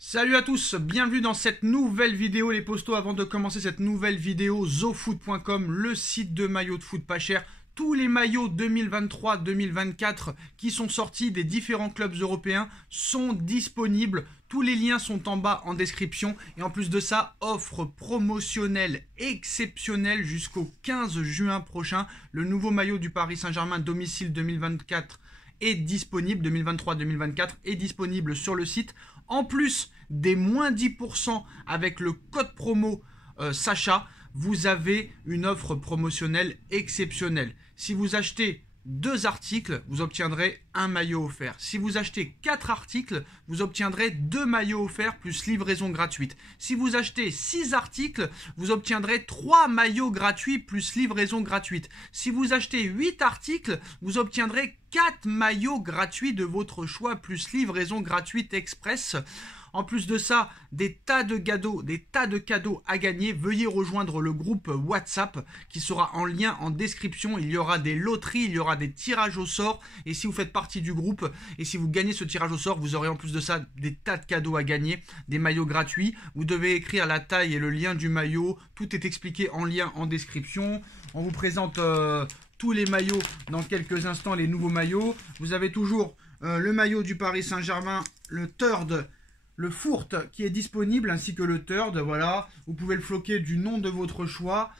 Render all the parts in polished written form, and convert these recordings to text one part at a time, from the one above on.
Salut à tous, bienvenue dans cette nouvelle vidéo les postos. Avant de commencer cette nouvelle vidéo, zofoot.com, le site de maillots de foot pas cher. Tous les maillots 2023-2024 qui sont sortis des différents clubs européens sont disponibles. Tous les liens sont en bas en description. Et en plus de ça, offre promotionnelle exceptionnelle jusqu'au 15 juin prochain. Le nouveau maillot du Paris Saint-Germain domicile 2024 est disponible, 2023-2024 est disponible sur le site. En plus des moins 10% avec le code promo Sacha, vous avez une offre promotionnelle exceptionnelle. Si vous achetez 2 articles, vous obtiendrez un maillot offert. Si vous achetez 4 articles, vous obtiendrez 2 maillots offerts plus livraison gratuite. Si vous achetez 6 articles, vous obtiendrez 3 maillots gratuits plus livraison gratuite. Si vous achetez 8 articles, vous obtiendrez 4 maillots gratuits de votre choix plus livraison gratuite express. En plus de ça, des tas de cadeaux à gagner. Veuillez rejoindre le groupe WhatsApp qui sera en lien en description. Il y aura des loteries, il y aura des tirages au sort. Et si vous faites partie du groupe et si vous gagnez ce tirage au sort, vous aurez en plus de ça des tas de cadeaux à gagner, des maillots gratuits. Vous devez écrire la taille et le lien du maillot. Tout est expliqué en lien en description. On vous présente tous les maillots dans quelques instants, les nouveaux maillots. Vous avez toujours le maillot du Paris Saint-Germain, le Third, le Fourth qui est disponible, ainsi que le Third. Voilà, vous pouvez le floquer du nom de votre choix.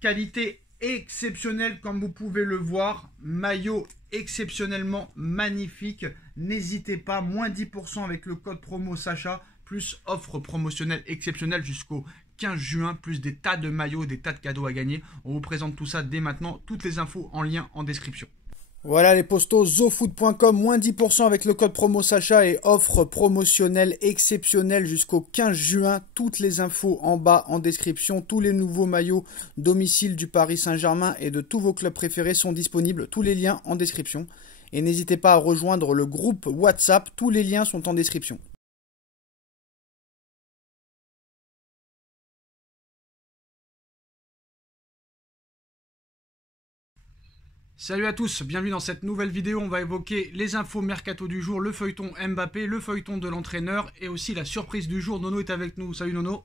Qualité exceptionnelle comme vous pouvez le voir. Maillot exceptionnellement magnifique. N'hésitez pas, moins 10% avec le code promo Sacha, plus offre promotionnelle exceptionnelle jusqu'au 15 juin, plus des tas de maillots, des tas de cadeaux à gagner. On vous présente tout ça dès maintenant. Toutes les infos en lien en description. Voilà les postos, zofoot.com, moins 10% avec le code promo Sacha et offre promotionnelle exceptionnelle jusqu'au 15 juin. Toutes les infos en bas en description. Tous les nouveaux maillots domicile du Paris Saint-Germain et de tous vos clubs préférés sont disponibles. Tous les liens en description. Et n'hésitez pas à rejoindre le groupe WhatsApp. Tous les liens sont en description. Salut à tous, bienvenue dans cette nouvelle vidéo. On va évoquer les infos mercato du jour, le feuilleton Mbappé, le feuilleton de l'entraîneur et aussi la surprise du jour. Nono est avec nous. Salut Nono.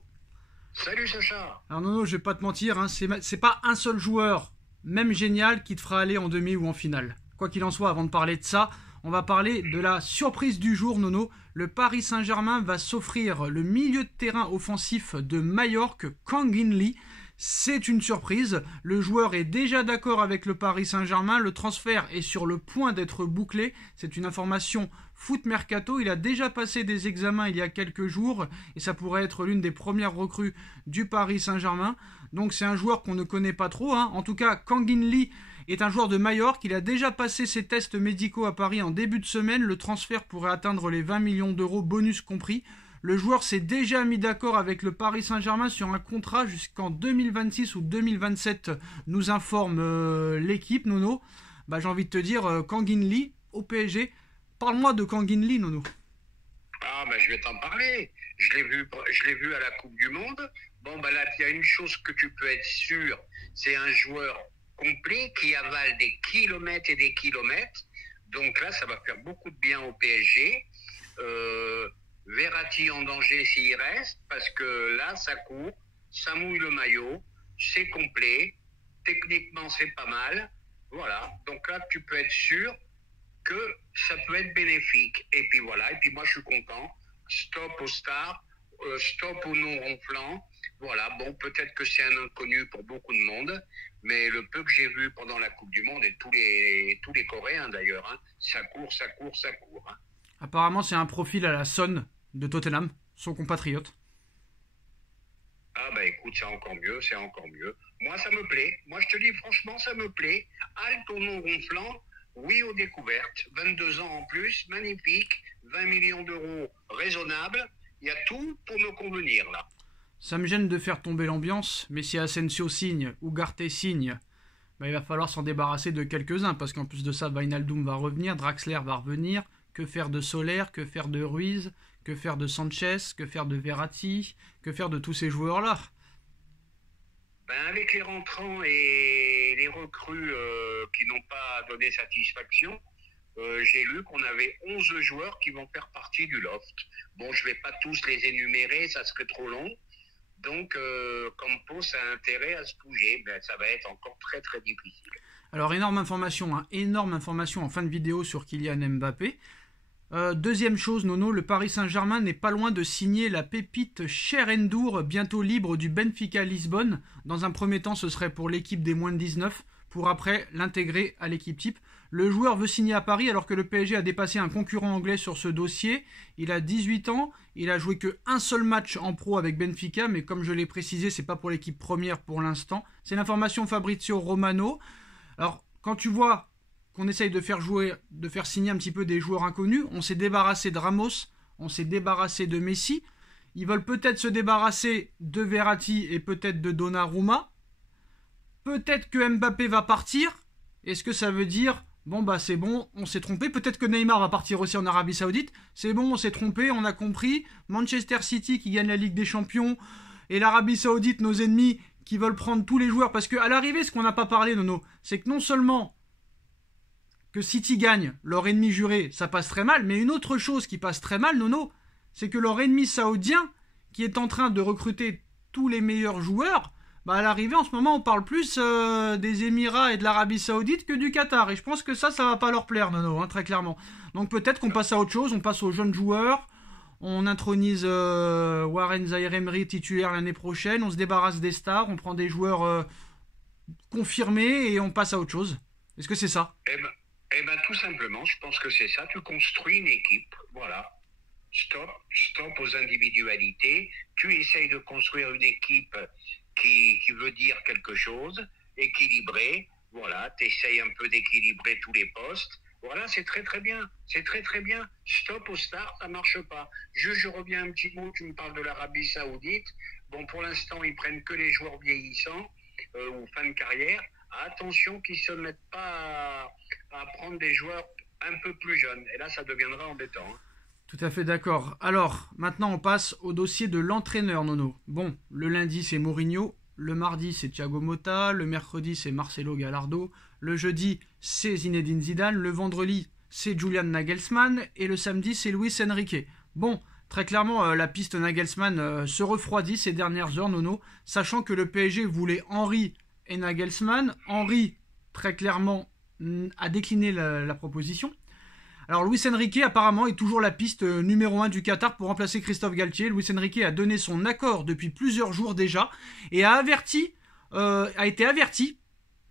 Salut Sacha. Alors Nono, je vais pas te mentir, hein, c'est pas un seul joueur, même génial, qui te fera aller en demi ou en finale. Quoi qu'il en soit, avant de parler de ça, on va parler de la surprise du jour, Nono. Le Paris Saint-Germain va s'offrir le milieu de terrain offensif de Majorque, Kang In Lee. C'est une surprise, le joueur est déjà d'accord avec le Paris Saint-Germain, le transfert est sur le point d'être bouclé, c'est une information Foot Mercato, il a déjà passé des examens il y a quelques jours et ça pourrait être l'une des premières recrues du Paris Saint-Germain, donc c'est un joueur qu'on ne connaît pas trop, hein. En tout cas Kang In Lee est un joueur de Majorque, il a déjà passé ses tests médicaux à Paris en début de semaine, le transfert pourrait atteindre les 20 millions d'euros bonus compris. Le joueur s'est déjà mis d'accord avec le Paris Saint-Germain sur un contrat jusqu'en 2026 ou 2027, nous informe l'équipe, Nono. J'ai envie de te dire, Kang In Lee au PSG. Parle-moi de Kang In Lee, Nono. Je vais t'en parler. Je l'ai vu à la Coupe du Monde. Là, il y a une chose que tu peux être sûr, c'est un joueur complet qui avale des kilomètres et des kilomètres. Donc là, ça va faire beaucoup de bien au PSG. Verratti en danger s'il reste, parce que là, ça court, ça mouille le maillot, c'est complet, techniquement, c'est pas mal. Voilà, donc là, tu peux être sûr que ça peut être bénéfique. Et puis voilà, et puis moi, je suis content. Stop aux stars, stop aux non-ronflants. Voilà, peut-être que c'est un inconnu pour beaucoup de monde, mais le peu que j'ai vu pendant la Coupe du Monde, et tous les Coréens d'ailleurs, hein, ça court. Hein. Apparemment, c'est un profil à la Son de Tottenham, son compatriote. Écoute, c'est encore mieux. Moi, ça me plaît. Moi, je te dis franchement, ça me plaît. Halte au non ronflant, oui aux découvertes. 22 ans en plus, magnifique. 20 millions d'euros, raisonnable. Il y a tout pour me convenir, là. Ça me gêne de faire tomber l'ambiance, mais si Asensio signe, Ugarte signe, il va falloir s'en débarrasser de quelques-uns, parce qu'en plus de ça, Wijnaldum va revenir, Draxler va revenir. Que faire de Soler, que faire de Ruiz, que faire de Sanchez, que faire de Verratti, que faire de tous ces joueurs-là? Avec les rentrants et les recrues qui n'ont pas donné satisfaction, j'ai lu qu'on avait 11 joueurs qui vont faire partie du loft. Bon, je vais pas tous les énumérer, ça serait trop long. Donc, Campos a intérêt à se bouger. Ben, ça va être encore très, très difficile. Alors, énorme information en fin de vidéo sur Kylian Mbappé. Deuxième chose, Nono, le Paris Saint-Germain n'est pas loin de signer la pépite Cher N'Dour, bientôt libre du Benfica Lisbonne. Dans un premier temps, ce serait pour l'équipe des moins de 19, pour après l'intégrer à l'équipe type. Le joueur veut signer à Paris alors que le PSG a dépassé un concurrent anglais sur ce dossier. Il a 18 ans, il a joué qu'un seul match en pro avec Benfica, mais comme je l'ai précisé, c'est pas pour l'équipe première pour l'instant. C'est l'information Fabrizio Romano. Alors, quand tu vois qu'on essaye de faire signer un petit peu des joueurs inconnus, on s'est débarrassé de Ramos, on s'est débarrassé de Messi. Ils veulent peut-être se débarrasser de Verratti et peut-être de Donnarumma. Peut-être que Mbappé va partir. Est-ce que ça veut dire, bon bah c'est bon, on s'est trompé. Peut-être que Neymar va partir aussi en Arabie Saoudite. C'est bon, on s'est trompé, on a compris. Manchester City qui gagne la Ligue des Champions et l'Arabie Saoudite, nos ennemis, qui veulent prendre tous les joueurs. Parce qu'à l'arrivée, ce qu'on n'a pas parlé, Nono, c'est que non seulement que City gagne, leur ennemi juré, ça passe très mal, mais une autre chose qui passe très mal, Nono, c'est que leur ennemi saoudien, qui est en train de recruter tous les meilleurs joueurs, bah à l'arrivée, en ce moment, on parle plus des Émirats et de l'Arabie Saoudite que du Qatar. Et je pense que ça va pas leur plaire, Nono, très clairement. Donc peut-être qu'on passe à autre chose, on passe aux jeunes joueurs, on intronise Warren Zaïre-Emery titulaire l'année prochaine, on se débarrasse des stars, on prend des joueurs confirmés et on passe à autre chose. Est-ce que c'est ça ? Eh ben, tout simplement, je pense que c'est ça. Tu construis une équipe, voilà. Stop aux individualités. Tu essayes de construire une équipe qui veut dire quelque chose, équilibrée. Voilà, tu essayes un peu d'équilibrer tous les postes. Voilà, c'est très très bien. C'est très très bien. Stop aux stars, ça marche pas. Je reviens un petit mot, tu me parles de l'Arabie Saoudite. Bon, pour l'instant, ils prennent que les joueurs vieillissants ou fin de carrière. Attention qu'ils ne se mettent pas à prendre des joueurs un peu plus jeunes. Et là, ça deviendra embêtant. Hein. Tout à fait d'accord. Alors, maintenant, on passe au dossier de l'entraîneur, Nono. Bon, le lundi, c'est Mourinho. Le mardi, c'est Thiago Motta. Le mercredi, c'est Marcelo Gallardo. Le jeudi, c'est Zinedine Zidane. Le vendredi, c'est Julian Nagelsmann. Et le samedi, c'est Luis Enrique. Bon, très clairement, la piste Nagelsmann se refroidit ces dernières heures, Nono, sachant que le PSG voulait Henry et Nagelsmann. Henry, très clairement, a décliné la proposition. Alors Luis Enrique, apparemment, est toujours la piste numéro 1 du Qatar pour remplacer Christophe Galtier. Luis Enrique a donné son accord depuis plusieurs jours déjà et a été averti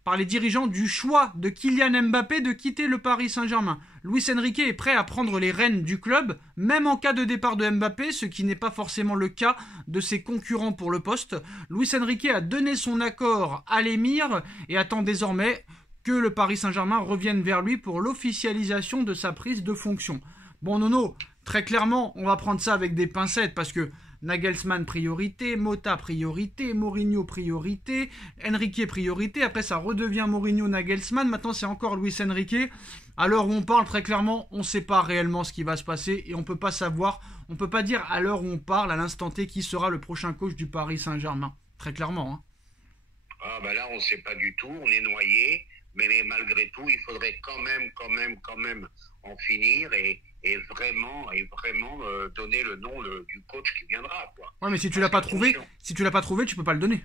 par les dirigeants du choix de Kylian Mbappé de quitter le Paris Saint-Germain. Luis Enrique est prêt à prendre les rênes du club, même en cas de départ de Mbappé, ce qui n'est pas forcément le cas de ses concurrents pour le poste. Luis Enrique a donné son accord à l'émir et attend désormais que le Paris Saint-Germain revienne vers lui pour l'officialisation de sa prise de fonction. Bon Nono, très clairement, on va prendre ça avec des pincettes parce que Nagelsmann priorité, Motta priorité, Mourinho priorité, Enrique priorité, après ça redevient Mourinho, Nagelsmann, maintenant c'est encore Luis Enrique. À l'heure où on parle, très clairement, on ne sait pas réellement ce qui va se passer et on ne peut pas savoir, on ne peut pas dire à l'heure où on parle, à l'instant T, qui sera le prochain coach du Paris Saint-Germain. Très clairement. Hein. Ah bah là, on ne sait pas du tout, on est noyé. Mais malgré tout, il faudrait quand même en finir et vraiment donner le nom du coach qui viendra, quoi. Ouais, mais si tu l'as pas trouvé, tu peux pas le donner.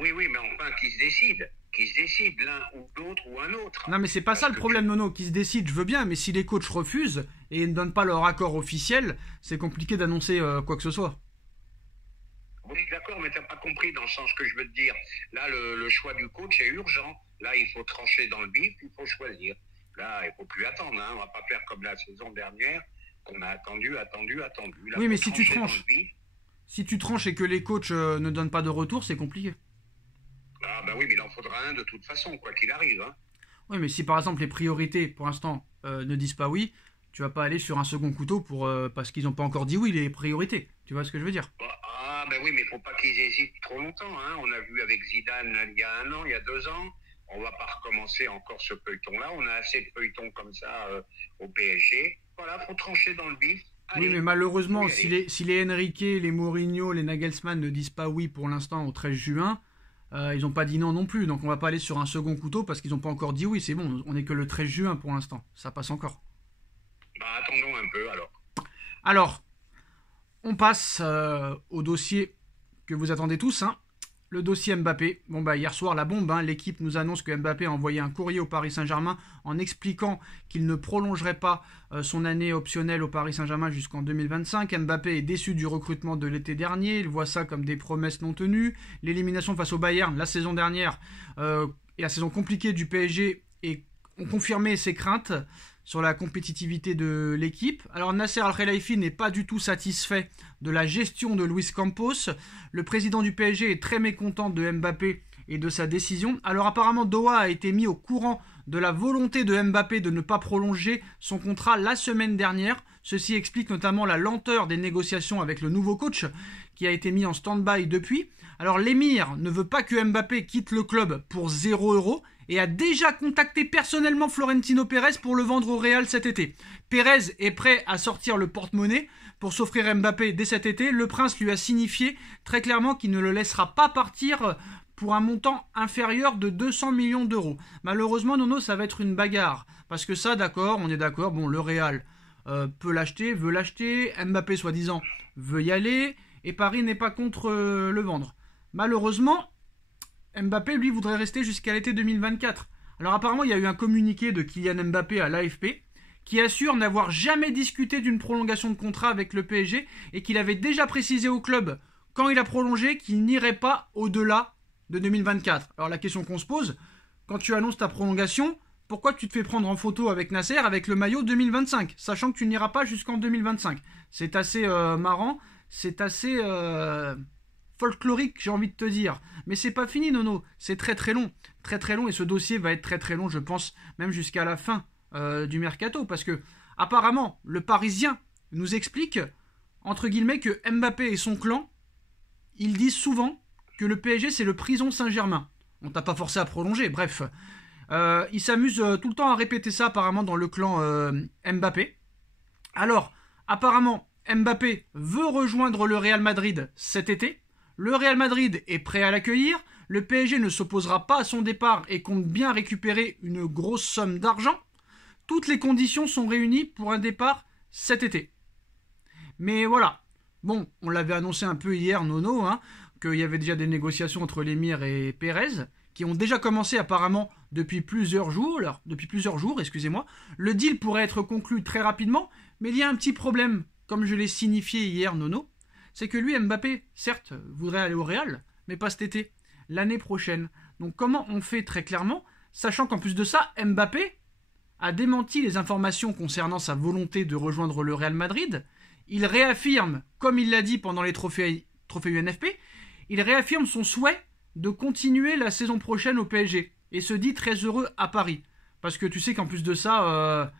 Oui, mais enfin, qui se décide, l'un ou l'autre ou un autre. Non, mais c'est pas ça le problème, Nono, qui se décide, je veux bien, mais si les coachs refusent et ne donnent pas leur accord officiel, c'est compliqué d'annoncer quoi que ce soit. Oui, d'accord, mais t'as pas compris dans le sens que je veux te dire. Là, le choix du coach est urgent. Là, il faut trancher dans le vif, il faut choisir. Là, il faut plus attendre. Hein. On va pas faire comme la saison dernière, qu'on a attendu. Là, oui, mais si tu tranches et que les coachs ne donnent pas de retour, c'est compliqué. Ah bah oui, mais il en faudra un de toute façon, quoi qu'il arrive. Hein. Oui, mais si par exemple les priorités, pour l'instant, ne disent pas oui, tu vas pas aller sur un second couteau parce qu'ils n'ont pas encore dit oui, les priorités. Tu vois ce que je veux dire ? Ah ben oui, mais il faut pas qu'ils hésitent trop longtemps. Hein. On a vu avec Zidane il y a 1 an, il y a 2 ans. On va pas recommencer encore ce feuilleton-là. On a assez de feuilletons comme ça au PSG. Voilà, faut trancher dans le vif. Allez. Oui, mais malheureusement, si les Enrique, les Mourinho, les Nagelsmann ne disent pas oui pour l'instant au 13 juin, Ils n'ont pas dit non non plus, donc on va pas aller sur un second couteau parce qu'ils n'ont pas encore dit oui, c'est bon, on n'est que le 13 juin pour l'instant, ça passe encore. Bah, attendons un peu alors. Alors, on passe au dossier que vous attendez tous, hein. Le dossier Mbappé. Bon bah hier soir la bombe, hein. L'équipe nous annonce que Mbappé a envoyé un courrier au Paris Saint-Germain en expliquant qu'il ne prolongerait pas son année optionnelle au Paris Saint-Germain jusqu'en 2025. Mbappé est déçu du recrutement de l'été dernier, il voit ça comme des promesses non tenues. L'élimination face au Bayern la saison dernière et la saison compliquée du PSG ont confirmé ses craintes sur la compétitivité de l'équipe. Alors Nasser Al-Khelaifi n'est pas du tout satisfait de la gestion de Luis Campos. Le président du PSG est très mécontent de Mbappé et de sa décision. Alors apparemment Doha a été mis au courant de la volonté de Mbappé de ne pas prolonger son contrat la semaine dernière. Ceci explique notamment la lenteur des négociations avec le nouveau coach qui a été mis en stand-by depuis. Alors l'émir ne veut pas que Mbappé quitte le club pour 0 € et a déjà contacté personnellement Florentino Pérez pour le vendre au Real cet été. Pérez est prêt à sortir le porte-monnaie pour s'offrir Mbappé dès cet été. Le prince lui a signifié très clairement qu'il ne le laissera pas partir pour un montant inférieur de 200 millions d'euros. Malheureusement, Nono, ça va être une bagarre. Parce que ça, d'accord, on est d'accord, bon, le Real peut l'acheter, veut l'acheter, Mbappé, soi-disant, veut y aller, et Paris n'est pas contre le vendre. Malheureusement, Mbappé, lui, voudrait rester jusqu'à l'été 2024. Alors apparemment, il y a eu un communiqué de Kylian Mbappé à l'AFP qui assure n'avoir jamais discuté d'une prolongation de contrat avec le PSG et qu'il avait déjà précisé au club, quand il a prolongé, qu'il n'irait pas au-delà de 2024. Alors la question qu'on se pose, quand tu annonces ta prolongation, pourquoi tu te fais prendre en photo avec Nasser avec le maillot 2025, sachant que tu n'iras pas jusqu'en 2025? C'est assez marrant, c'est assez folklorique, j'ai envie de te dire. Mais c'est pas fini, Nono. C'est très très long. Très très long. Et ce dossier va être très très long, je pense, même jusqu'à la fin du mercato. Parce que, apparemment, le Parisien nous explique, entre guillemets, que Mbappé et son clan, ils disent souvent que le PSG, c'est le prison Saint-Germain. On t'a pas forcé à prolonger, bref. Ils s'amusent tout le temps à répéter ça, apparemment, dans le clan Mbappé. Alors, apparemment, Mbappé veut rejoindre le Real Madrid cet été. Le Real Madrid est prêt à l'accueillir. Le PSG ne s'opposera pas à son départ et compte bien récupérer une grosse somme d'argent. Toutes les conditions sont réunies pour un départ cet été. Mais voilà. Bon, on l'avait annoncé un peu hier, Nono, hein, qu'il y avait déjà des négociations entre l'émir et Pérez, qui ont déjà commencé apparemment depuis plusieurs jours. Le deal pourrait être conclu très rapidement, mais il y a un petit problème, comme je l'ai signifié hier, Nono. C'est que lui, Mbappé, certes, voudrait aller au Real, mais pas cet été, l'année prochaine. Donc comment on fait très clairement, sachant qu'en plus de ça, Mbappé a démenti les informations concernant sa volonté de rejoindre le Real Madrid. Il réaffirme, comme il l'a dit pendant les trophées UNFP, il réaffirme son souhait de continuer la saison prochaine au PSG et se dit très heureux à Paris. Parce que tu sais qu'en plus de ça,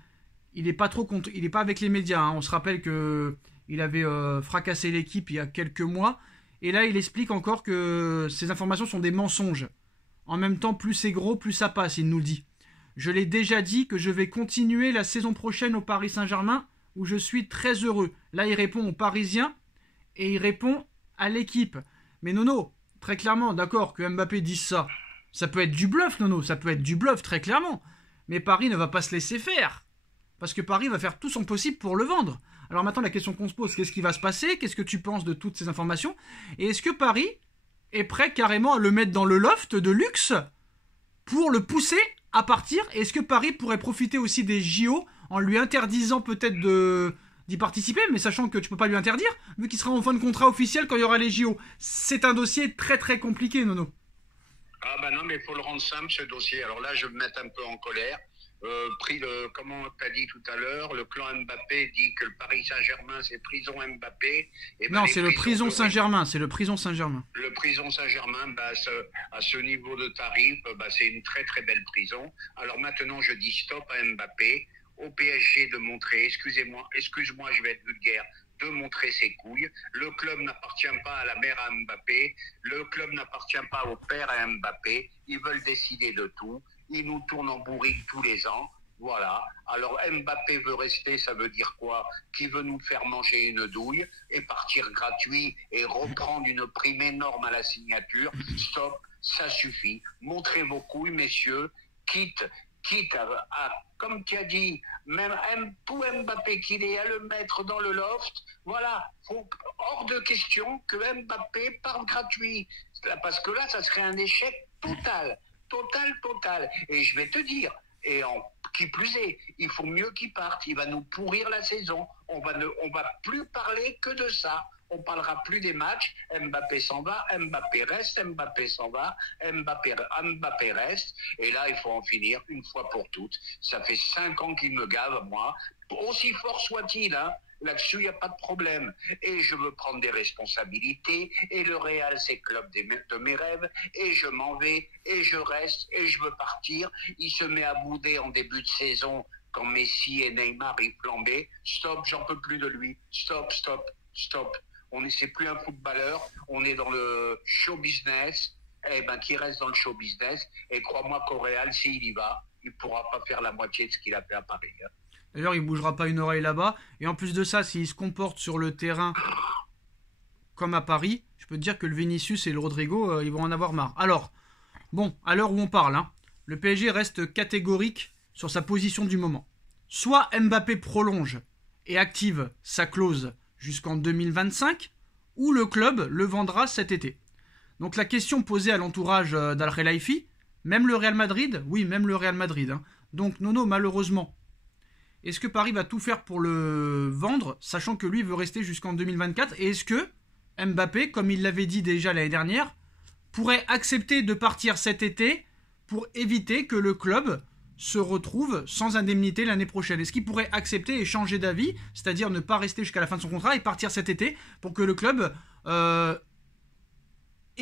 il n'est pas avec les médias. Hein. On se rappelle que il avait fracassé l'équipe il y a quelques mois. Et là, il explique encore que ces informations sont des mensonges. En même temps, plus c'est gros, plus ça passe, il nous le dit. Je l'ai déjà dit que je vais continuer la saison prochaine au Paris Saint-Germain, où je suis très heureux. Là, il répond aux Parisiens et il répond à l'équipe. Mais Nono, très clairement, d'accord, que Mbappé dise ça. Ça peut être du bluff, Nono, ça peut être du bluff, très clairement. Mais Paris ne va pas se laisser faire. Parce que Paris va faire tout son possible pour le vendre. Alors maintenant, la question qu'on se pose, qu'est-ce qui va se passer? Qu'est-ce que tu penses de toutes ces informations? Et est-ce que Paris est prêt carrément à le mettre dans le loft de luxe pour le pousser à partir? Et est-ce que Paris pourrait profiter aussi des JO en lui interdisant peut-être d'y participer, mais sachant que tu peux pas lui interdire, vu qu'il sera en fin de contrat officiel quand il y aura les JO? C'est un dossier très très compliqué, Nono. Ah bah non, mais il faut le rendre simple, ce dossier. Alors là, je vais me mettre un peu en colère. Comment tu as dit tout à l'heure, le clan Mbappé dit que le Paris Saint-Germain c'est prison Mbappé. Et non, c'est le prison Saint-Germain, c'est le prison Saint-Germain. Le prison Saint-Germain, à ce niveau de tarif, c'est une très très belle prison. Alors maintenant, je dis stop à Mbappé, au PSG de montrer, excuse-moi, je vais être vulgaire, de montrer ses couilles. Le club n'appartient pas à la mère à Mbappé, le club n'appartient pas au père à Mbappé, ils veulent décider de tout. Il nous tourne en bourrique tous les ans. Voilà. Alors Mbappé veut rester, ça veut dire quoi? Qu'il veut nous faire manger une douille et partir gratuit et reprendre une prime énorme à la signature. Stop. ça suffit. Montrez vos couilles, messieurs, quitte comme tu as dit, même pour Mbappé qu'il est à le mettre dans le loft, voilà, hors de question que Mbappé parte gratuit. Parce que là, ça serait un échec total. Et je vais te dire, qui plus est, il faut mieux qu'il parte. Il va nous pourrir la saison. On va plus parler que de ça. On parlera plus des matchs. Mbappé s'en va, Mbappé reste, Mbappé s'en va, Mbappé reste. Et là, il faut en finir une fois pour toutes. Ça fait 5 ans qu'il me gave, moi. Aussi fort soit-il, hein. Là-dessus, il n'y a pas de problème. Et je veux prendre des responsabilités. Et le Real, c'est le club de mes rêves. Et je m'en vais. Et je reste. Et je veux partir. Il se met à bouder en début de saison quand Messi et Neymar y flambaient. Stop, j'en peux plus de lui. Stop. C'est plus un footballeur. On est dans le show business. Eh ben, qu'il reste dans le show business. Et crois-moi qu'au Real, s'il y va, il ne pourra pas faire la moitié de ce qu'il a fait à Paris. Hein. D'ailleurs, il bougera pas une oreille là-bas. Et en plus de ça, s'il se comporte sur le terrain comme à Paris, je peux te dire que le Vinicius et le Rodrigo, ils vont en avoir marre. Alors, bon, à l'heure où on parle, hein, le PSG reste catégorique sur sa position du moment. Soit Mbappé prolonge et active sa clause jusqu'en 2025, ou le club le vendra cet été. Donc la question posée à l'entourage d'Al Khelaifi, même le Real Madrid, oui, même le Real Madrid. Hein. Donc Nono, malheureusement, est-ce que Paris va tout faire pour le vendre, sachant que lui veut rester jusqu'en 2024? Et est-ce que Mbappé, comme il l'avait dit déjà l'année dernière, pourrait accepter de partir cet été pour éviter que le club se retrouve sans indemnité l'année prochaine? Est-ce qu'il pourrait accepter et changer d'avis, c'est-à-dire ne pas rester jusqu'à la fin de son contrat et partir cet été pour que le club ait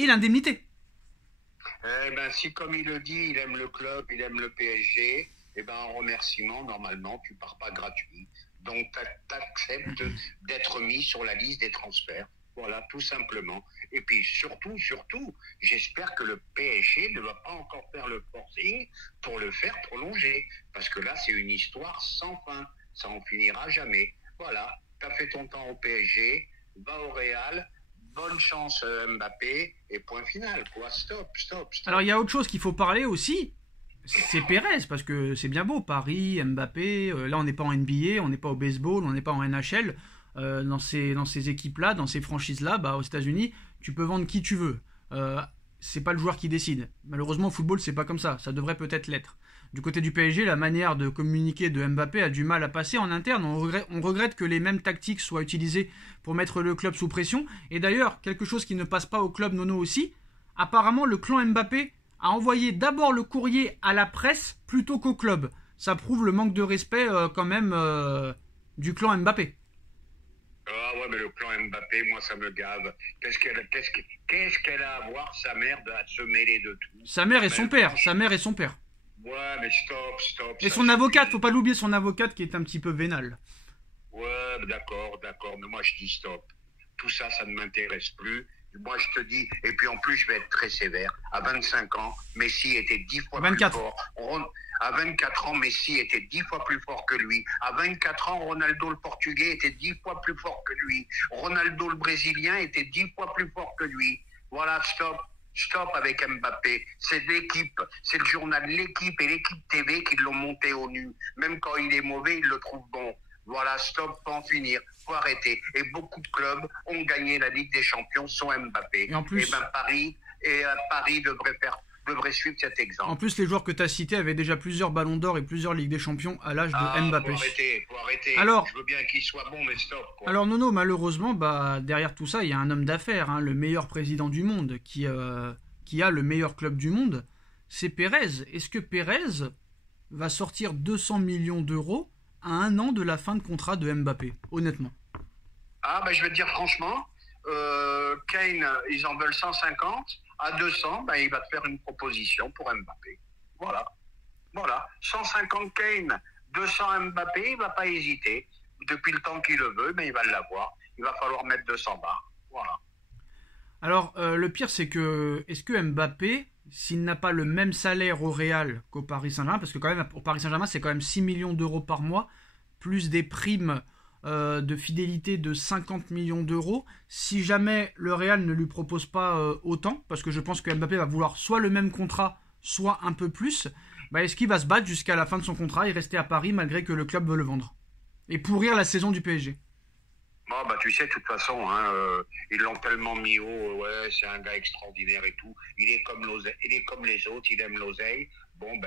l'indemnité? Eh ben, si comme il le dit, il aime le club, il aime le PSG, eh ben, en remerciement, normalement, tu pars pas gratuit. Donc, tu acceptes d'être mis sur la liste des transferts. Voilà, tout simplement. Et puis, surtout, j'espère que le PSG ne va pas encore faire le forcing pour le faire prolonger. Parce que là, c'est une histoire sans fin. Ça en finira jamais. Voilà, tu as fait ton temps au PSG, va au Real, bonne chance Mbappé, et point final, quoi. Stop. Alors, il y a autre chose qu'il faut parler aussi. C'est Pérez, parce que c'est bien beau, Paris, Mbappé, là on n'est pas en NBA, on n'est pas au baseball, on n'est pas en NHL, dans ces équipes-là, dans ces franchises-là, bah, aux États-Unis, tu peux vendre qui tu veux. C'est pas le joueur qui décide. Malheureusement, au football, c'est pas comme ça devrait peut-être l'être. Du côté du PSG, la manière de communiquer de Mbappé a du mal à passer en interne. On regrette que les mêmes tactiques soient utilisées pour mettre le club sous pression. Et d'ailleurs, quelque chose qui ne passe pas au club Nono aussi, apparemment le clan Mbappé a envoyé d'abord le courrier à la presse plutôt qu'au club. Ça prouve le manque de respect quand même du clan Mbappé. Ah ouais, mais le clan Mbappé, moi ça me gave. Qu'est-ce qu'elle a à voir, sa mère, à se mêler de tout? Sa mère et son père. Ouais, mais stop. Et son avocate, faut pas l'oublier, son avocate qui est un petit peu vénale. Ouais, d'accord, mais moi je dis stop. Tout ça, ça ne m'intéresse plus. Moi, je te dis, et puis en plus, je vais être très sévère. À 25 ans, Messi était 10 fois 24. plus fort. À 24 ans, Messi était 10 fois plus fort que lui. À 24 ans, Ronaldo le Portugais était 10 fois plus fort que lui. Ronaldo le Brésilien était 10 fois plus fort que lui. Voilà, stop avec Mbappé. C'est l'équipe, c'est le journal L'équipe et l'équipe TV qui l'ont monté au nu. Même quand il est mauvais, ils le trouvent bon. Voilà, stop, faut en finir, faut arrêter. Et beaucoup de clubs ont gagné la Ligue des Champions sans Mbappé. Et en plus, Paris devrait suivre cet exemple. En plus, les joueurs que tu as cités avaient déjà plusieurs ballons d'or et plusieurs Ligues des Champions à l'âge de Mbappé. Faut arrêter. Alors, je veux bien qu'il soit bon, mais stop. Quoi. Alors Nono, malheureusement, derrière tout ça, il y a un homme d'affaires, hein, le meilleur président du monde, qui a le meilleur club du monde, c'est Pérez. Est-ce que Pérez va sortir 200 millions d'euros à 1 an de la fin de contrat de Mbappé, honnêtement? Je vais te dire franchement, Kane, ils en veulent 150, à 200, il va te faire une proposition pour Mbappé. Voilà. 150 Kane, 200 Mbappé, il va pas hésiter. Depuis le temps qu'il le veut, il va l'avoir. Il va falloir mettre 200 barres. Voilà. Alors, le pire, c'est que, est-ce que Mbappé, s'il n'a pas le même salaire au Real qu'au Paris Saint-Germain, parce que quand même, au Paris Saint-Germain, c'est quand même 6 millions d'euros par mois, plus des primes de fidélité de 50 millions d'euros. Si jamais le Real ne lui propose pas autant, parce que je pense que Mbappé va vouloir soit le même contrat, soit un peu plus, est-ce qu'il va se battre jusqu'à la fin de son contrat et rester à Paris malgré que le club veut le vendre et pourrir la saison du PSG? Tu sais, de toute façon, ils l'ont tellement mis haut, ouais, c'est un gars extraordinaire et tout. Il est comme les autres, il aime l'oseille.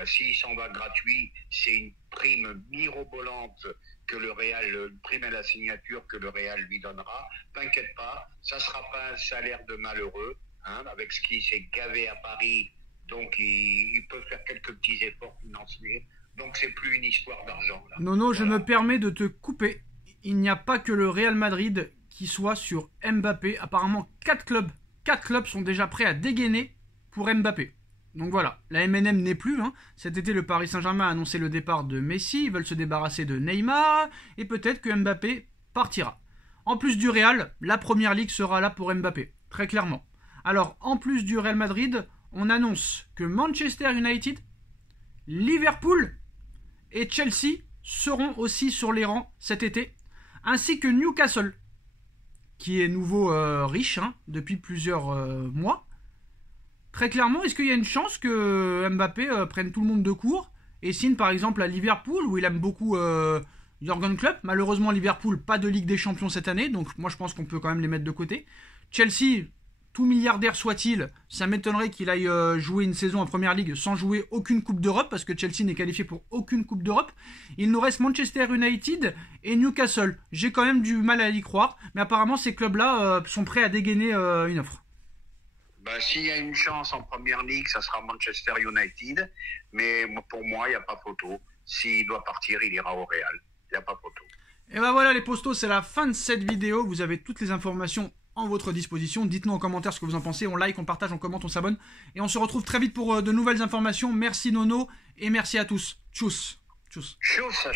S'il s'en va gratuit, c'est une prime mirobolante que le Real, une prime à la signature que le Real lui donnera. T'inquiète pas, ça sera pas un salaire de malheureux, avec ce qui s'est gavé à Paris. Donc, il peut faire quelques petits efforts financiers. Donc, c'est plus une histoire d'argent. Là. Nono, je me permets de te couper. Il n'y a pas que le Real Madrid qui soit sur Mbappé. Apparemment, 4 clubs sont déjà prêts à dégainer pour Mbappé. Donc voilà, la MNM n'est plus. Cet été, le Paris Saint-Germain a annoncé le départ de Messi. Ils veulent se débarrasser de Neymar. Et peut-être que Mbappé partira. En plus du Real, la Première Ligue sera là pour Mbappé. Très clairement. Alors, en plus du Real Madrid, on annonce que Manchester United, Liverpool et Chelsea seront aussi sur les rangs cet été. Ainsi que Newcastle, qui est nouveau riche depuis plusieurs mois. Très clairement, est-ce qu'il y a une chance que Mbappé prenne tout le monde de court et signe par exemple à Liverpool, où il aime beaucoup Jürgen Klopp? Malheureusement, Liverpool, pas de Ligue des Champions cette année, donc moi je pense qu'on peut quand même les mettre de côté. Chelsea, tout milliardaire soit-il, ça m'étonnerait qu'il aille jouer une saison en Première Ligue sans jouer aucune Coupe d'Europe, parce que Chelsea n'est qualifié pour aucune Coupe d'Europe. Il nous reste Manchester United et Newcastle. J'ai quand même du mal à y croire, mais apparemment ces clubs-là sont prêts à dégainer une offre. S'il y a une chance en Première Ligue, ça sera Manchester United, mais pour moi, il n'y a pas photo. S'il doit partir, il ira au Real. Il n'y a pas photo. Et voilà les postos, c'est la fin de cette vidéo. Vous avez toutes les informations en votre disposition. Dites-nous en commentaire ce que vous en pensez. On like, on partage, on commente, on s'abonne. Et on se retrouve très vite pour de nouvelles informations. Merci Nono et merci à tous. Tchuss. Tchuss. Tchuss.